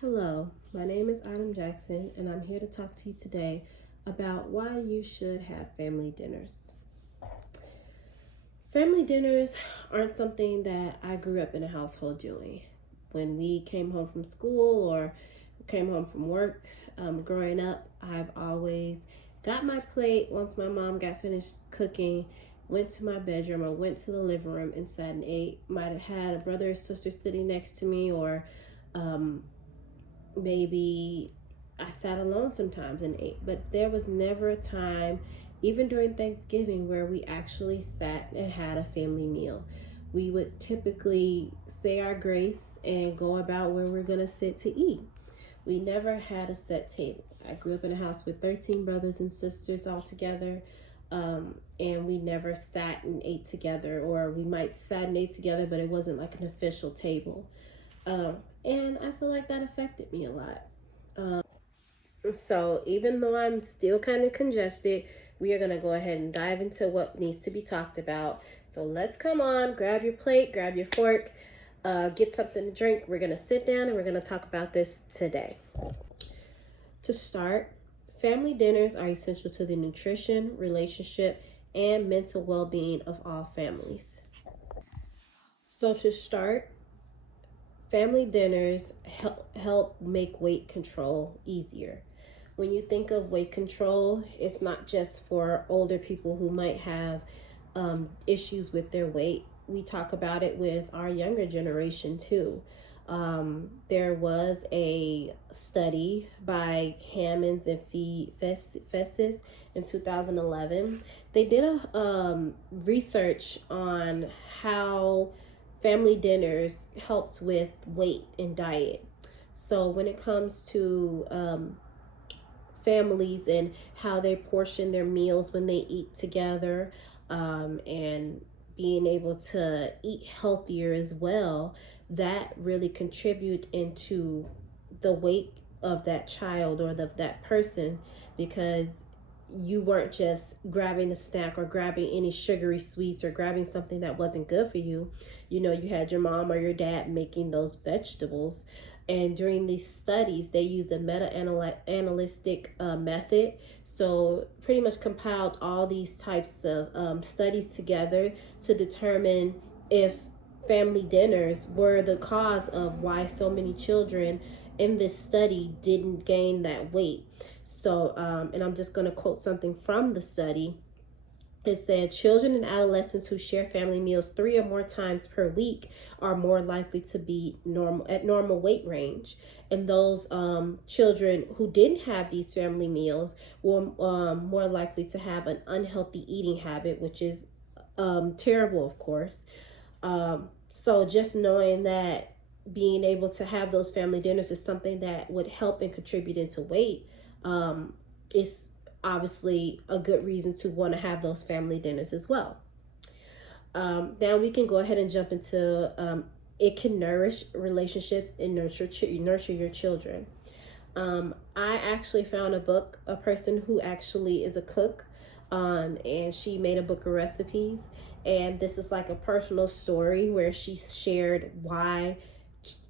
Hello, my name is Autumn Jackson, and I'm here to talk to you today about why you should have family dinners. Family dinners aren't something that I grew up in a household doing. When we came home from school or came home from work, growing up, I've always got my plate once my mom got finished cooking, went to my bedroom or went to the living room and sat and ate. Might have had a brother or sister sitting next to me, or maybe I sat alone sometimes and ate, but there was never a time, even during Thanksgiving, where we actually sat and had a family meal. We would typically say our grace and go about where we're going to sit to eat. We never had a set table. I grew up in a house with 13 brothers and sisters all together, and we never sat and ate together, or we might sat and ate together, but it wasn't like an official table. And I feel like that affected me a lot. So even though I'm still kind of congested, we are going to go ahead and dive into what needs to be talked about. So let's come on, grab your plate, grab your fork, get something to drink. We're going to sit down and we're going to talk about this today. To start, family dinners are essential to the nutrition, relationship, and mental well-being of all families. So to start, family dinners help make weight control easier. When you think of weight control, it's not just for older people who might have issues with their weight. We talk about it with our younger generation too. There was a study by Hammonds and Fessis in 2011. They did a research on how family dinners helped with weight and diet. So when it comes to families and how they portion their meals when they eat together, and being able to eat healthier as well, that really contribute into the weight of that child or that person, because you weren't just grabbing a snack or grabbing any sugary sweets or grabbing something that wasn't good for you. You know, you had your mom or your dad making those vegetables. And during these studies, they used a meta-analytic method. So pretty much compiled all these types of studies together to determine if family dinners were the cause of why so many children in this study didn't gain that weight. So, and I'm just going to quote something from the study. It said, children and adolescents who share family meals 3 or more times per week are more likely to be normal weight range. And those children who didn't have these family meals were more likely to have an unhealthy eating habit, which is terrible, of course. So just knowing that being able to have those family dinners is something that would help and contribute into weight, is obviously a good reason to want to have those family dinners as well. Now we can go ahead and jump into it can nourish relationships and nurture your children. I actually found a person who actually is a cook, and she made a book of recipes, and this is like a personal story where she shared why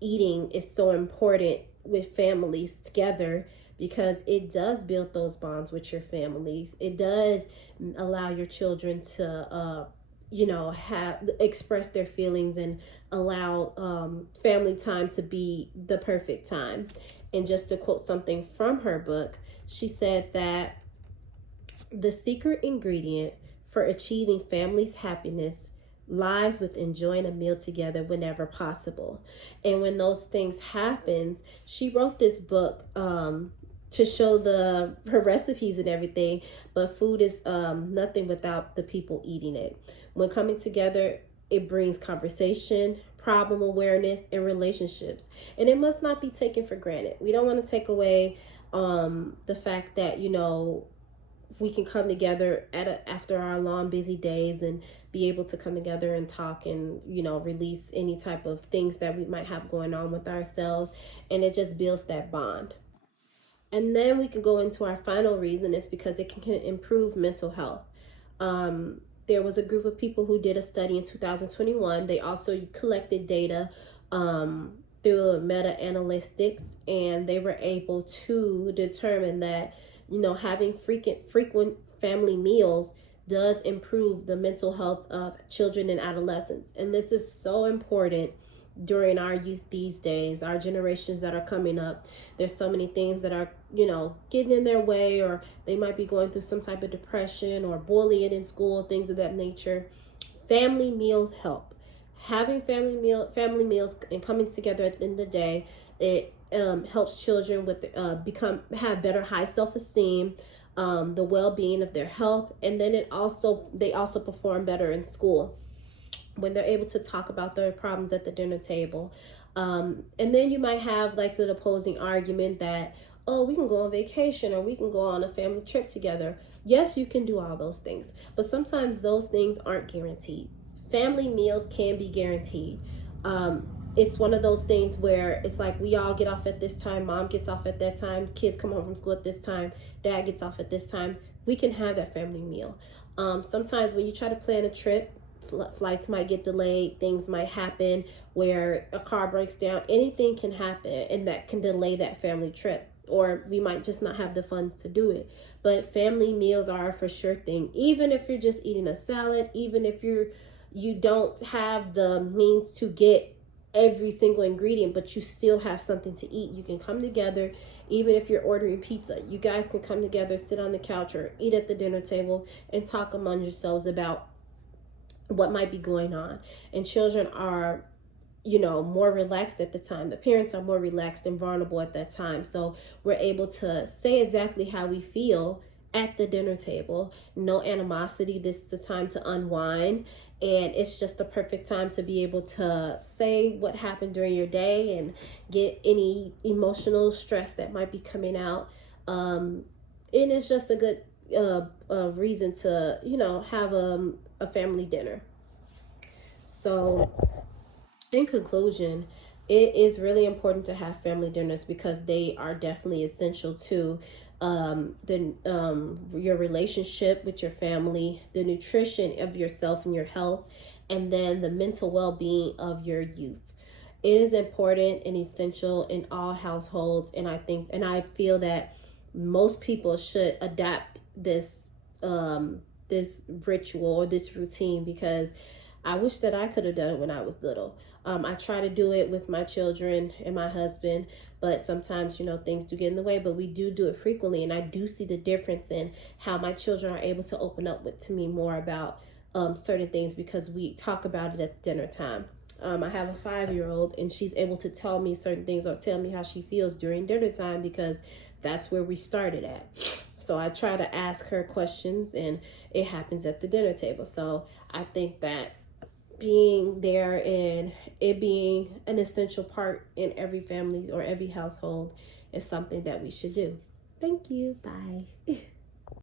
eating is so important with families together, because it does build those bonds with your families. It does allow your children to express their feelings and allow family time to be the perfect time. And just to quote something from her book, she said that the secret ingredient for achieving family's happiness lies with enjoying a meal together whenever possible. And when those things happen, she wrote this book to show her recipes and everything, but food is nothing without the people eating it. When coming together, it brings conversation, problem awareness, and relationships. And it must not be taken for granted. We don't want to take away the fact that, we can come together after our long, busy days and be able to come together and talk and, release any type of things that we might have going on with ourselves. And it just builds that bond. And then we can go into our final reason is because it can improve mental health. There was a group of people who did a study in 2021. They also collected data through meta-analytics, and they were able to determine that, you know, having frequent family meals does improve the mental health of children and adolescents. And this is so important during our youth these days, our generations that are coming up. There's so many things that are, you know, getting in their way, or they might be going through some type of depression or bullying in school, things of that nature. Family meals help. Having family meals and coming together at the end of the day, it helps children with have better high self-esteem, the well-being of their health, and then they also perform better in school when they're able to talk about their problems at the dinner table. And then you might have like the opposing argument that, oh, we can go on vacation or we can go on a family trip together. Yes, you can do all those things, but sometimes those things aren't guaranteed. Family meals can be guaranteed. It's one of those things where it's like we all get off at this time, mom gets off at that time, kids come home from school at this time, dad gets off at this time. We can have that family meal. Sometimes when you try to plan a trip, flights might get delayed, things might happen where a car breaks down, anything can happen, and that can delay that family trip, or we might just not have the funds to do it. But family meals are a for sure thing. Even if you're just eating a salad, even if you don't have the means to get every single ingredient, but you still have something to eat, you can come together. Even if you're ordering pizza, you guys can come together, sit on the couch or eat at the dinner table and talk among yourselves about what might be going on. And children are, you know, more relaxed at the time. The parents are more relaxed and vulnerable at that time. So we're able to say exactly how we feel at the dinner table. No animosity. This is the time to unwind. And it's just the perfect time to be able to say what happened during your day and get any emotional stress that might be coming out. And it's just a good reason to, you know, have a family dinner. So in conclusion, it is really important to have family dinners because they are definitely essential to your relationship with your family, the nutrition of yourself and your health, and then the mental well-being of your youth. It is important and essential in all households, and I feel that most people should adapt this this ritual or this routine, because I wish that I could have done it when I was little. I try to do it with my children and my husband, but sometimes, you know, things do get in the way, but we do it frequently. And I do see the difference in how my children are able to open up to me more about certain things because we talk about it at dinner time. I have a 5-year-old and she's able to tell me certain things or tell me how she feels during dinner time because that's where we started at. So I try to ask her questions and it happens at the dinner table. So I think that being there and it being an essential part in every family or every household is something that we should do. Thank you. Bye.